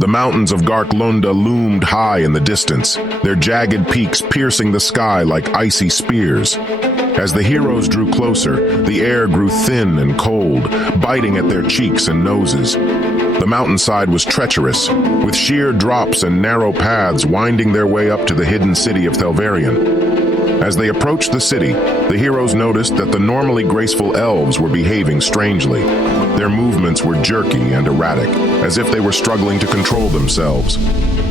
The mountains of Garklunda loomed high in the distance, their jagged peaks piercing the sky like icy spears. As the heroes drew closer, the air grew thin and cold, biting at their cheeks and noses. The mountainside was treacherous, with sheer drops and narrow paths winding their way up to the hidden city of Thelvarion. As they approached the city, the heroes noticed that the normally graceful elves were behaving strangely. Their movements were jerky and erratic, as if they were struggling to control themselves.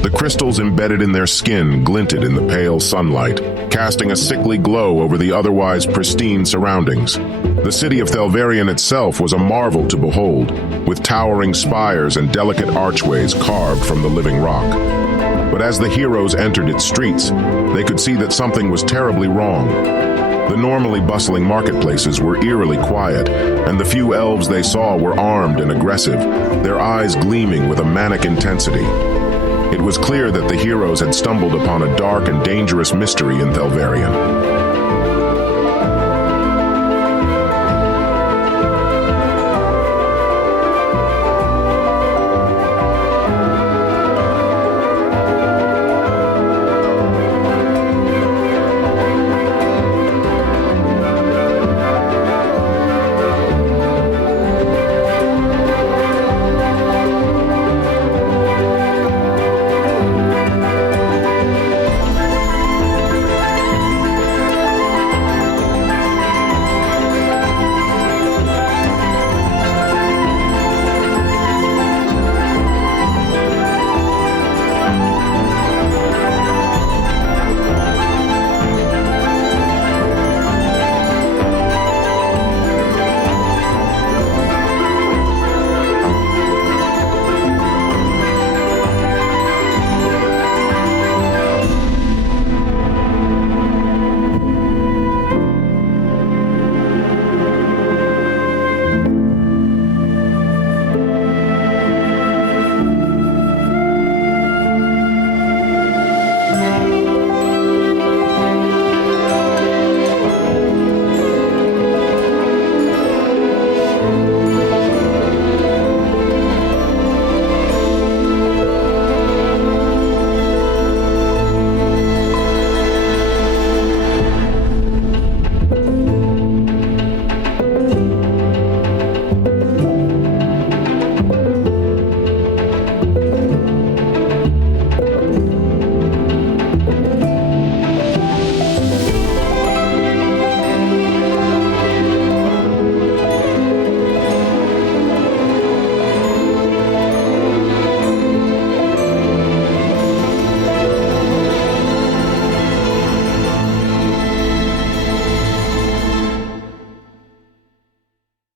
The crystals embedded in their skin glinted in the pale sunlight, casting a sickly glow over the otherwise pristine surroundings. The city of Thelvarion itself was a marvel to behold, with towering spires and delicate archways carved from the living rock. But as the heroes entered its streets, they could see that something was terribly wrong. The normally bustling marketplaces were eerily quiet, and the few elves they saw were armed and aggressive, their eyes gleaming with a manic intensity. It was clear that the heroes had stumbled upon a dark and dangerous mystery in Thelvarion.